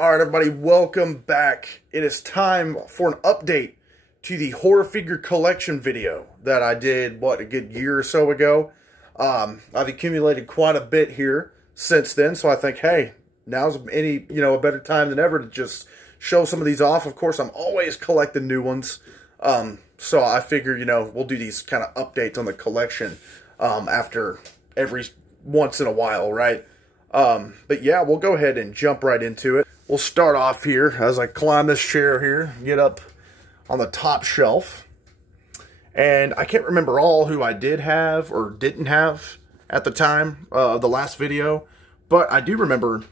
All right, everybody, welcome back. It is time for an update to the horror figure collection video that I did, a good year or so ago. I've accumulated quite a bit here since then, so I think, hey, now's a better time than ever to just show some of these off. Of course, I'm always collecting new ones, so I figure, we'll do these kind of updates on the collection after every once in a while, right? But yeah, we'll go ahead and jump right into it. We'll start off here as I climb this chair here, get up on the top shelf. And I can't remember all who I did have or didn't have at the time of the last video, but I do remember,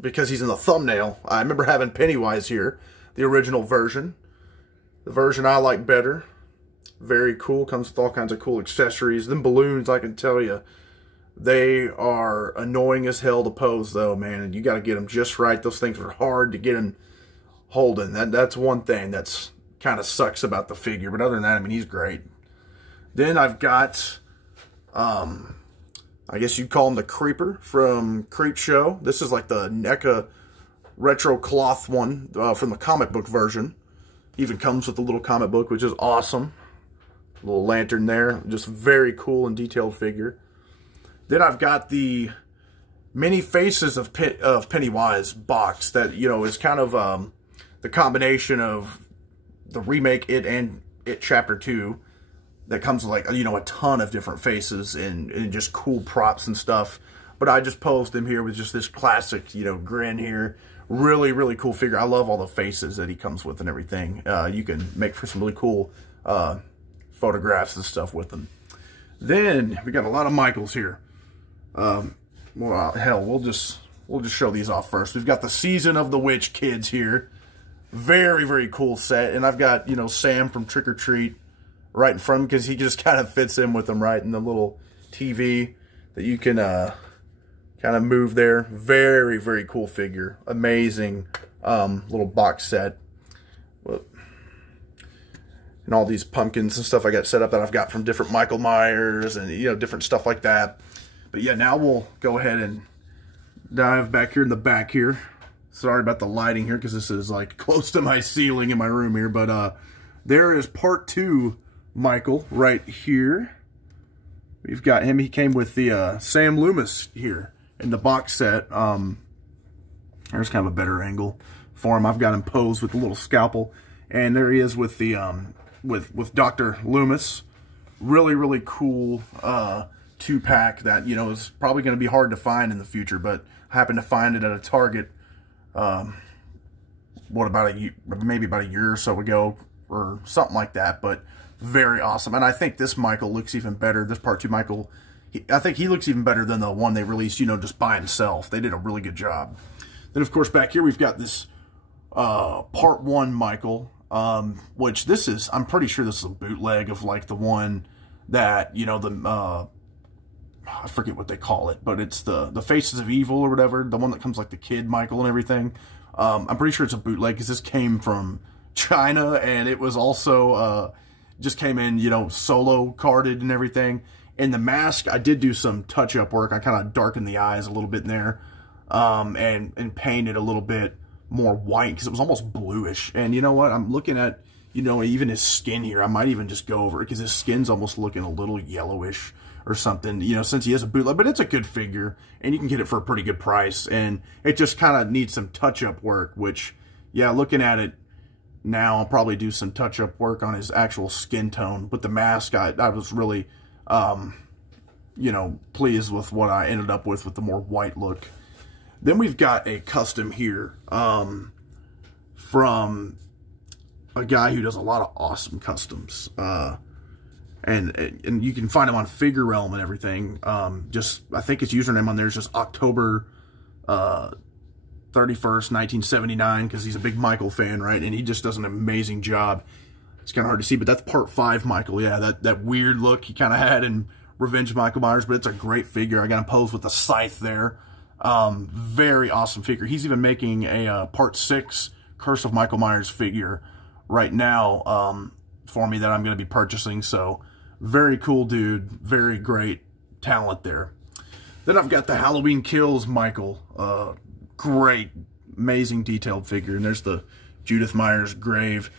because he's in the thumbnail, I remember having Pennywise here, the original version. The version I like better. Very cool, comes with all kinds of cool accessories. Them balloons, I can tell you, they are annoying as hell to pose, though, man. And you got to get them just right. Those things are hard to get them holding. That's one thing that's kind of sucks about the figure. But other than that, I mean, he's great. Then I've got, I guess you'd call him the Creeper from Creepshow. This is like the NECA retro cloth one from the comic book version. Even comes with a little comic book, which is awesome. A little lantern there. Just very cool and detailed figure. Then I've got the Many Faces of Pennywise box that, is kind of the combination of the remake It and It Chapter 2 that comes with, like, a ton of different faces and just cool props and stuff. But I just posed him here with just this classic, grin here. Really, really cool figure. I love all the faces that he comes with and everything. You can make for some really cool photographs and stuff with them. Then we got a lot of Michaels here. Well, hell, we'll just show these off first. We've got the Season of the Witch kids here. Very, very cool set. And I've got, Sam from Trick or Treat right in front, because he just kind of fits in with them right in the little TV that you can kind of move there. Very, very cool figure. Amazing little box set. And all these pumpkins and stuff I got set up that I've got from different Michael Myers and, different stuff like that. But yeah, now we'll go ahead and dive back here in the back here. Sorry about the lighting here, because this is like close to my ceiling in my room here. But there is part 2 Michael right here. We've got him. He came with the Sam Loomis here in the box set. There's kind of a better angle for him. I've got him posed with a little scalpel. And there he is with the with Dr. Loomis. Really, really cool 2-pack that, is probably going to be hard to find in the future, but I happened to find it at a Target, maybe about a year or so ago, or something like that, but very awesome. And I think this Michael looks even better, this part 2 Michael, I think he looks even better than the one they released, just by himself. They did a really good job. Then, of course, back here we've got this part 1 Michael, which this is, I'm pretty sure this is a bootleg of, like, the one that, I forget what they call it, but it's the Faces of Evil or whatever, the one that comes like the kid Michael and everything. I'm pretty sure it's a bootleg, because this came from China, and it was also just came in, solo carded and everything. And the mask, I did do some touch-up work. I kind of darkened the eyes a little bit in there, and painted a little bit more white, because it was almost bluish. And you know what? I'm looking at, even his skin here. I might even just go over it, because his skin's almost looking a little yellowish or something, since he has a bootleg. But it's a good figure, and you can get it for a pretty good price. And it just kind of needs some touch-up work, which, yeah, looking at it now, I'll probably do some touch-up work on his actual skin tone. But the mask, I was really, pleased with what I ended up with the more white look. Then we've got a custom here from a guy who does a lot of awesome customs. And you can find him on Figure Realm and everything. I think his username on there is just October 31st, 1979, because he's a big Michael fan, right? And he just does an amazing job. It's kind of hard to see, but that's part 5 Michael. Yeah, that weird look he kind of had in Revenge of Michael Myers, but it's a great figure. I got him posed with the scythe there. Very awesome figure. He's even making a part 6 Curse of Michael Myers figure right now for me that I'm going to be purchasing. So very cool dude, very great talent there. Then I've got the Halloween Kills Michael. Great Amazing detailed figure. And there's the Judith Myers grave.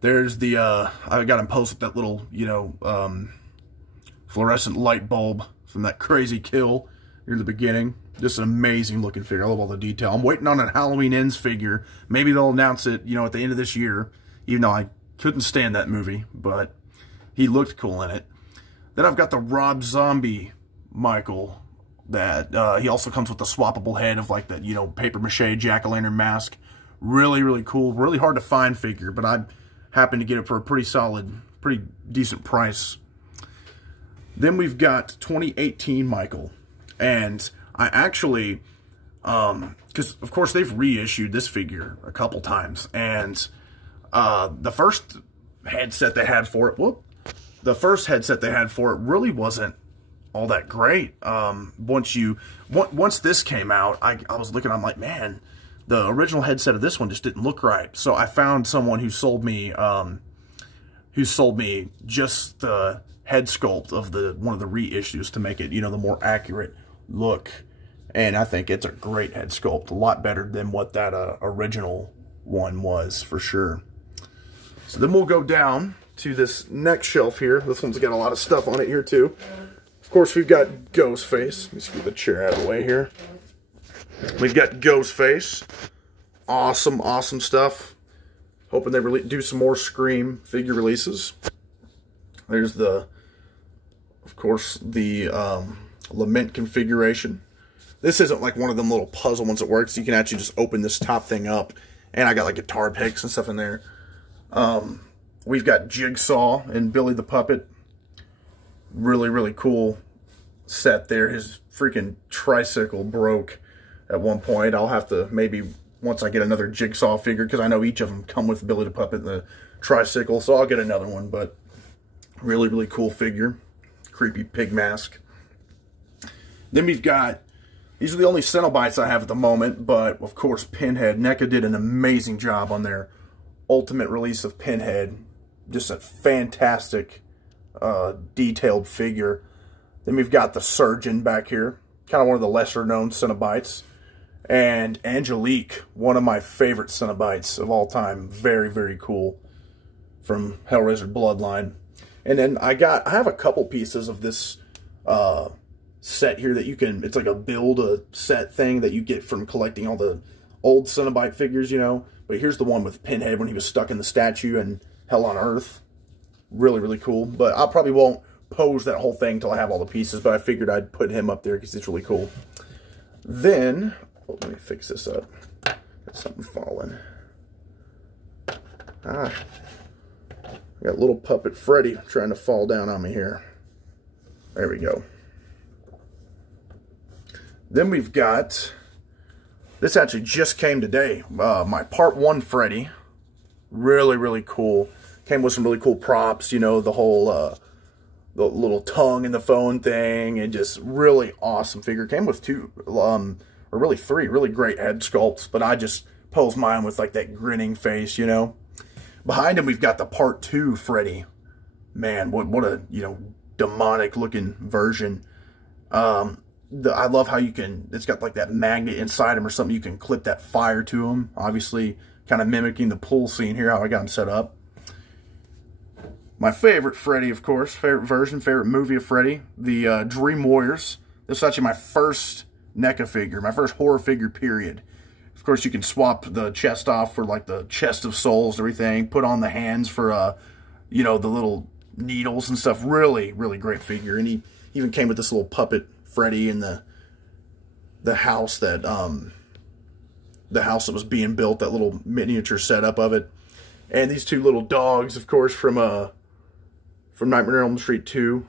There's the, I got him posted that little, you know, fluorescent light bulb from that crazy kill near the beginning. Just an amazing looking figure. I love all the detail. I'm waiting on a Halloween Ends figure. Maybe they'll announce it, you know, at the end of this year, even though I couldn't stand that movie, but he looked cool in it. Then I've got the Rob Zombie Michael that he also comes with the swappable head of like that, you know, paper mache jack-o'-lantern mask. Really, really cool. Really hard to find figure, but I happened to get it for a pretty solid, pretty decent price. Then we've got 2018 Michael. And I actually, because of course they've reissued this figure a couple times. And the first headset they had for it, the first headset they had for it really wasn't all that great. Once this came out, I was looking, I'm like, man, the original headset of this one just didn't look right. So I found someone who sold me just the head sculpt of one of the reissues to make it, you know, the more accurate look. And I think it's a great head sculpt, a lot better than what that original one was, for sure. So then we'll go down to this next shelf here. This one's got a lot of stuff on it here too. Of course, we've got Ghostface. Let me scoot the chair out of the way here. We've got Ghostface. Awesome, awesome stuff. Hoping they do some more Scream figure releases. There's the, of course, the Lament configuration. This isn't like one of them little puzzle ones that works. You can actually just open this top thing up. And I got like guitar picks and stuff in there. We've got Jigsaw and Billy the Puppet. Really, really cool set there. His freaking tricycle broke at one point. I'll have to maybe, once I get another Jigsaw figure, because I know each of them come with Billy the Puppet and the tricycle, so I'll get another one. But really, really cool figure. Creepy pig mask. Then we've got, these are the only Cenobites I have at the moment, but of course Pinhead. NECA did an amazing job on their ultimate release of Pinhead. Just a fantastic detailed figure. Then we've got the Surgeon back here, kind of one of the lesser known Cenobites. And Angelique, one of my favorite Cenobites of all time. Very, very cool, from Hellraiser Bloodline. And then I have a couple pieces of this set here that you can, it's like a build-a-set thing that you get from collecting all the old Cenobite figures, you know. But here's the one with Pinhead when he was stuck in the statue in Hell on Earth. Really, really cool. But I probably won't pose that whole thing until I have all the pieces, but I figured I'd put him up there because it's really cool. Then, let me fix this up. Got something falling. I got little puppet Freddy trying to fall down on me here. There we go. Then we've got, this actually just came today, my Part 1 Freddy. Really, really cool. Came with some really cool props, you know, the whole, the little tongue in the phone thing, and just really awesome figure. Came with two, or really three, really great head sculpts, but I just posed mine with like that grinning face, you know. Behind him, we've got the Part 2 Freddy. Man, what a, you know, demonic looking version. I love how you can, it's got like that magnet inside him or something. You can clip that fire to him. Obviously, kind of mimicking the pool scene here, how I got him set up. My favorite Freddy, of course, favorite version, favorite movie of Freddy, the Dream Warriors. This is actually my first NECA figure, my first horror figure, period. Of course, you can swap the chest off for like the chest of souls and everything. Put on the hands for, you know, the little needles and stuff. Really, really great figure. And he even came with this little puppet Freddy in the house that was being built, that little miniature setup of it. And these two little dogs, of course, from Nightmare on Elm Street 2.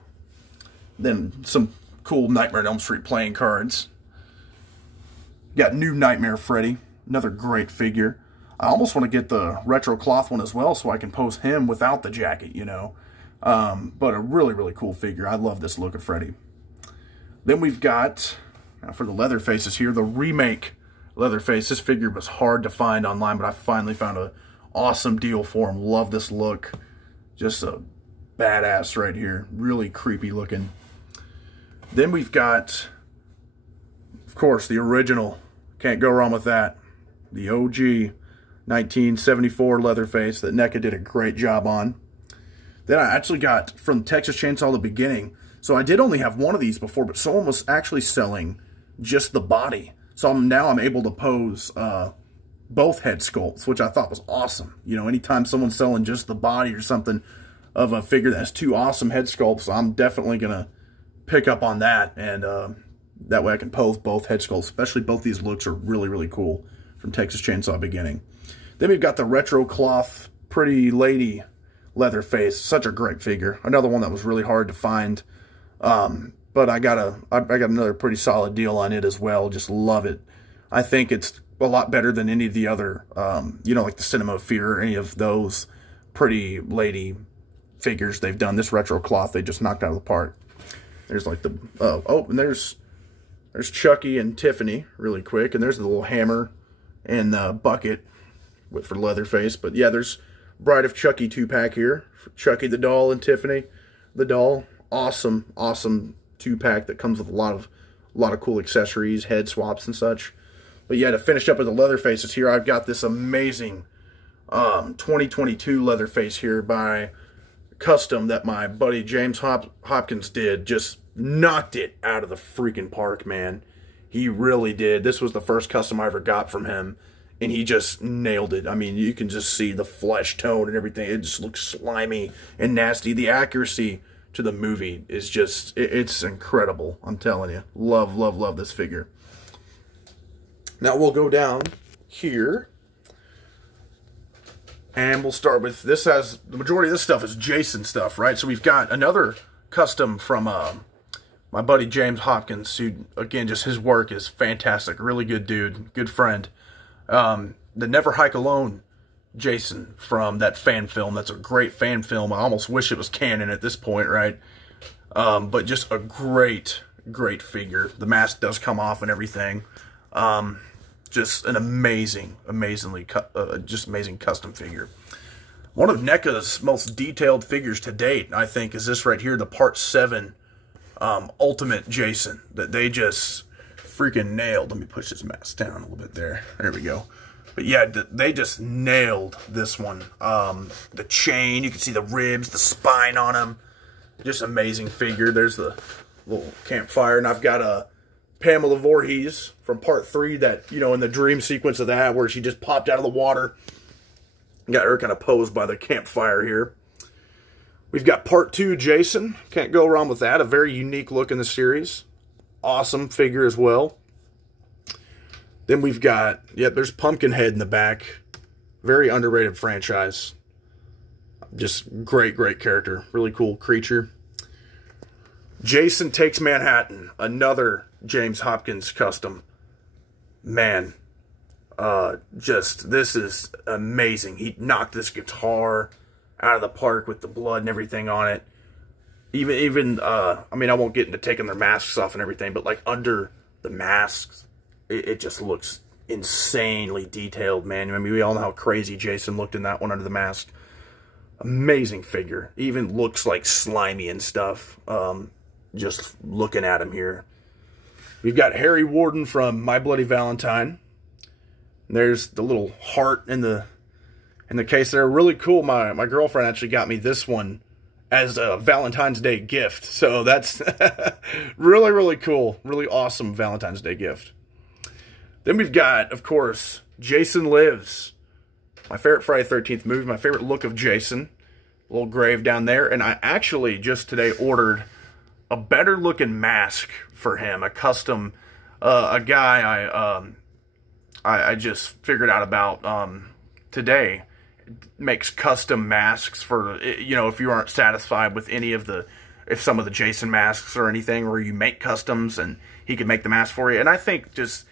Then some cool Nightmare on Elm Street playing cards. Got New Nightmare Freddy, another great figure. I almost want to get the retro cloth one as well so I can pose him without the jacket, you know. But a really, really cool figure. I love this look of Freddy. Then we've got, now for the Leatherfaces here, the remake Leatherface. This figure was hard to find online, but I finally found an awesome deal for him. Love this look. Just a badass right here. Really creepy looking. Then we've got, of course, the original. Can't go wrong with that. the OG 1974 Leatherface that NECA did a great job on. Then I actually got from Texas Chainsaw the beginning. So I did only have one of these before, but someone was actually selling just the body. So now I'm able to pose both head sculpts, which I thought was awesome. You know, anytime someone's selling just the body or something of a figure that has two awesome head sculpts, I'm definitely going to pick up on that. And that way I can pose both head sculpts, especially both these looks are really, really cool from Texas Chainsaw beginning. Then we've got the retro cloth Pretty Lady Leatherface. Such a great figure. Another one that was really hard to find. But I got another pretty solid deal on it as well. Just love it. I think it's a lot better than any of the other, you know, like the Cinema of Fear or any of those Pretty Lady figures they've done. This retro cloth, they just knocked out of the park. There's like the, and there's Chucky and Tiffany really quick. And there's the little hammer and bucket for Leatherface. But yeah, there's Bride of Chucky 2-pack here. For Chucky the doll and Tiffany the doll. Awesome, awesome 2-pack that comes with a lot of cool accessories, head swaps and such. But yeah, to finish up with the Leatherfaces here, I've got this amazing 2022 Leatherface here by Custom that my buddy James Hopkins did. Just knocked it out of the freaking park, man. He really did. This was the first custom I ever got from him, and he just nailed it. I mean, you can just see the flesh tone and everything. It just looks slimy and nasty. The accuracy to the movie is just, it's incredible. I'm telling you. Love, love, love this figure. Now we'll go down here, and we'll start with, this has, the majority of this stuff is Jason stuff, right? So we've got another custom from my buddy James Hopkins, who, again, just his work is fantastic. Really good dude, good friend. The Never Hike Alone Jason from that fan film. That's a great fan film. I almost wish it was canon at this point, right? But just a great, great figure. The mask does come off and everything. Just an amazing, amazing custom figure. One of NECA's most detailed figures to date, I think, is this right here, the Part 7 Ultimate Jason, that they just freaking nailed. Let me push this mask down a little bit there. There we go. But yeah, they just nailed this one. The chain, you can see the ribs, the spine on him. Just amazing figure. There's the little campfire, and I've got a Pamela Voorhees from Part 3 that, you know, in the dream sequence of that, where she just popped out of the water. Got her kind of posed by the campfire here. We've got Part 2 Jason. Can't go wrong with that. A very unique look in the series. Awesome figure as well. Then we've got, yeah, there's Pumpkinhead in the back. Very underrated franchise. Just great, great character. Really cool creature. Jason Takes Manhattan. Another James Hopkins custom. Man. This is amazing. He knocked this guitar out of the park with the blood and everything on it. Even I mean, I won't get into taking their masks off and everything, but like under the masks, it just looks insanely detailed, man. I mean, we all know how crazy Jason looked in that one under the mask. Amazing figure. Even looks like slimy and stuff. Just looking at him here. We've got Harry Warden from My Bloody Valentine. There's the little heart in the case there. Really cool. My girlfriend actually got me this one as a Valentine's Day gift. So that's really, really cool. Really awesome Valentine's Day gift. Then we've got, of course, Jason Lives. My favorite Friday the 13th movie. My favorite look of Jason. A little grave down there. And I actually just today ordered a better looking mask for him. A custom, a guy I just figured out about today. Makes custom masks for, you know, if you aren't satisfied with any of the, if some of the Jason masks or anything, where you make customs and he can make the mask for you. And I think just,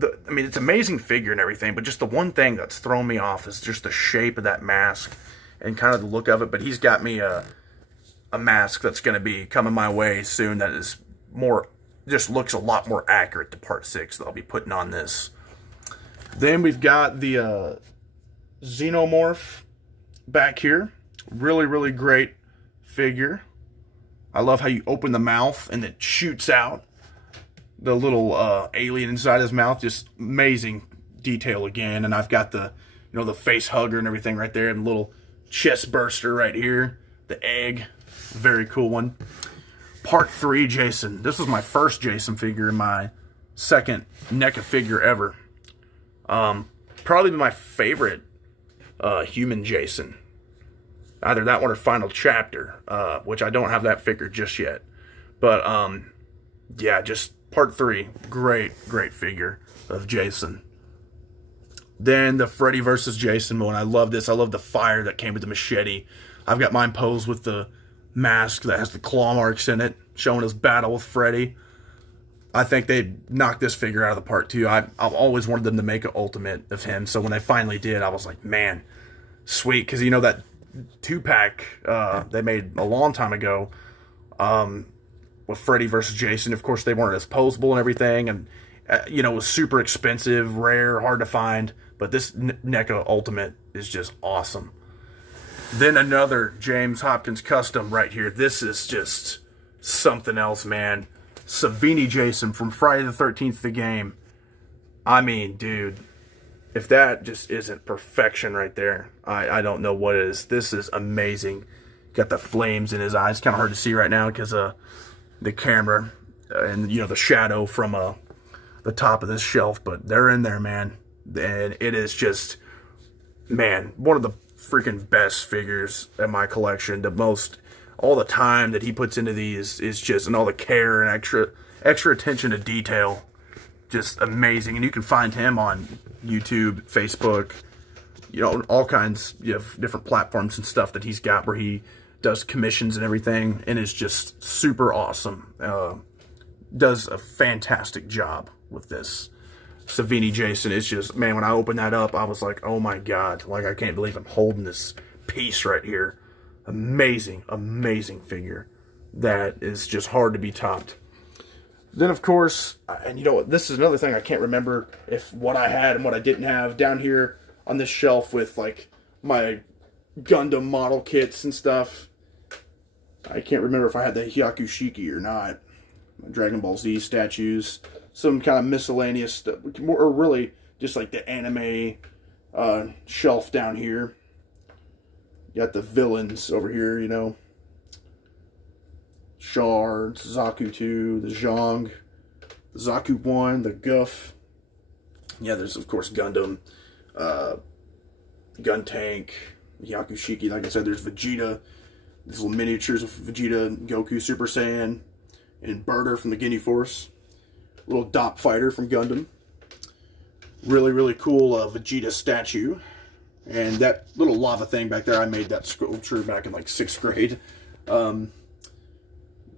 I mean, it's an amazing figure and everything, but just the one thing that's thrown me off is just the shape of that mask and kind of the look of it. But he's got me a mask that's going to be coming my way soon that is more, just looks a lot more accurate to Part 6 that I'll be putting on this. Then we've got the Xenomorph back here. Really, really great figure. I love how you open the mouth and it shoots out the little alien inside his mouth. Just amazing detail again. And I've got the, you know, the face hugger and everything right there, and the little chest burster right here, the egg, very cool one. Part 3 Jason. This was my first Jason figure and my second NECA figure ever. Probably my favorite human Jason. Either that one or Final Chapter, which I don't have that figure just yet. But, yeah, just Part 3. Great figure of Jason. Then the Freddy vs. Jason one. I love this. I love the fire that came with the machete. I've got mine posed with the mask that has the claw marks in it, showing his battle with Freddy. I think they knocked this figure out of the park, too. I've always wanted them to make an Ultimate of him, so when they finally did, I was like, man, sweet. Because, you know, that 2-pack they made a long time ago with Freddy vs. Jason, of course, they weren't as posable and everything, and, you know, it was super expensive, rare, hard to find, but this NECA Ultimate is just awesome. Then another James Hopkins custom right here. This is just something else, man. Savini Jason from Friday the 13th, the game. I mean, dude, if that just isn't perfection right there, I don't know what is. This is amazing. Got the flames in his eyes. Kind of hard to see right now because of the camera and, you know, the shadow from the top of this shelf, but they're in there, man. And it is just, man, one of the freaking best figures in my collection. The most, all the time that he puts into these is just, and all the care and extra attention to detail, just amazing. And you can find him on YouTube, Facebook, you know, all kinds of different platforms and stuff that he's got where he does commissions and everything, and is just super awesome. Does a fantastic job with this Savini Jason. It's just, man, when I opened that up, I was like, oh my God, like, I can't believe I'm holding this piece right here. Amazing figure that is just hard to be topped. Then, of course, and you know, this is another thing I can't remember if what I had and what I didn't have down here on this shelf with, like, my Gundam model kits and stuff. I can't remember if I had the Hyakushiki or not. My Dragon Ball Z statues. Some kind of miscellaneous stuff, or really just like the anime shelf down here. You got the villains over here, you know. Char, Zaku 2, the Zhong, the Zaku 1, the Goof. Yeah, there's, of course, Gundam, Guntank, Hyakushiki. Like I said, there's Vegeta. These little miniatures of Vegeta, Goku, Super Saiyan, and Burter from the Ginyu Force. Little Dop Fighter from Gundam. Really cool Vegeta statue. And that little lava thing back there, I made that sculpture back in like 6th grade. But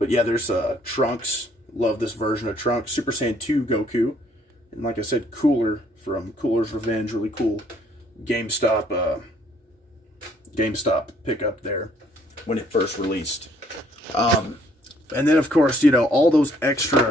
yeah, there's Trunks. Love this version of Trunks. Super Saiyan 2 Goku. And like I said, Cooler from Cooler's Revenge. Really cool GameStop pickup there when it first released. And then, of course, you know, all those extra